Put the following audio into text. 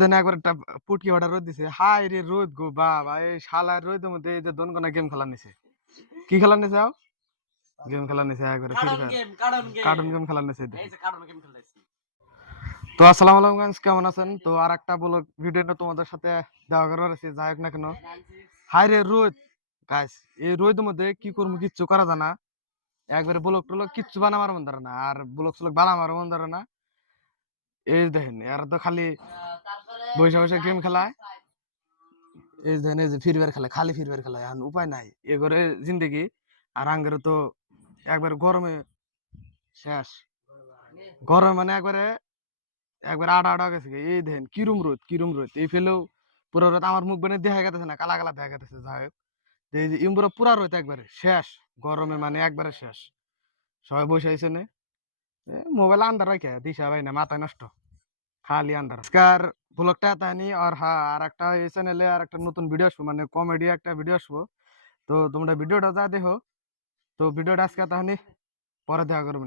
দিন একবার একটা পুটকি রোদ দিছে হাই রে রোদ গো বাবা এই শালার রোদের মধ্যে এই যে গেম খেলা নিছে কি খেলা নিছে আও? গেম খেলা নিছে একবারে কার্টুন গেম খেলা নিছে এই যে কার্টুন গেম খেলতেছি। তো আসসালামু আলাইকুম গাইস কেমন আছেন? তো আর একটা ব্লগ ভিডিও নিয়ে তোমাদের সাথে দেখা করার আছে যাই হোক না কেন। হাই রে রোদ। গাইস এই রোদের মধ্যে কি করব কিচ্ছু করা যায় না। একবারে ব্লগ টলক কিচ্ছু বানাবার মন ধরে না আর ব্লগ স্লগ বানাবার মন ধরে না। এই দেখেন এরা তো খালি বসে বসে গেম খেলায়। এই যে দেখেন এই যে ফ্রি ফায়ার খেলা খালি ফ্রি ফায়ার খেলা এখন উপায় নাই। এ করে জিন্দগি আর আঙ্গের তো একবার গরমে শেষ। গরমে মানে একবারে একবার আড়া আড়া গেছে এই দেখেন কিরম রোদ কিরম রোদ। এই ফেলেও পুরো রোদ আমার মুখ বেনে দেখা গেছে না কালা কালা দেখা গেছে যাই হোক। এই যে ইমপুরা পুরা রোদ একবারে শেষ। গরমে মানে একবারে শেষ। সবাই বসে আইছে নে। মোবাইল আন্দার রাখে দিশা ভাই না, মাথায় নষ্ট। খালি আন্দার আজকার ব্লগটা তানি আর হ্যাঁ আর একটা এই চ্যানেলে আর একটা নতুন ভিডিও আসব মানে কমেডি একটা ভিডিও আসব। তো তোমরা ভিডিওটা যা দেখো, তো ভিডিওটা আজকে তাহলে পরে দেখা করব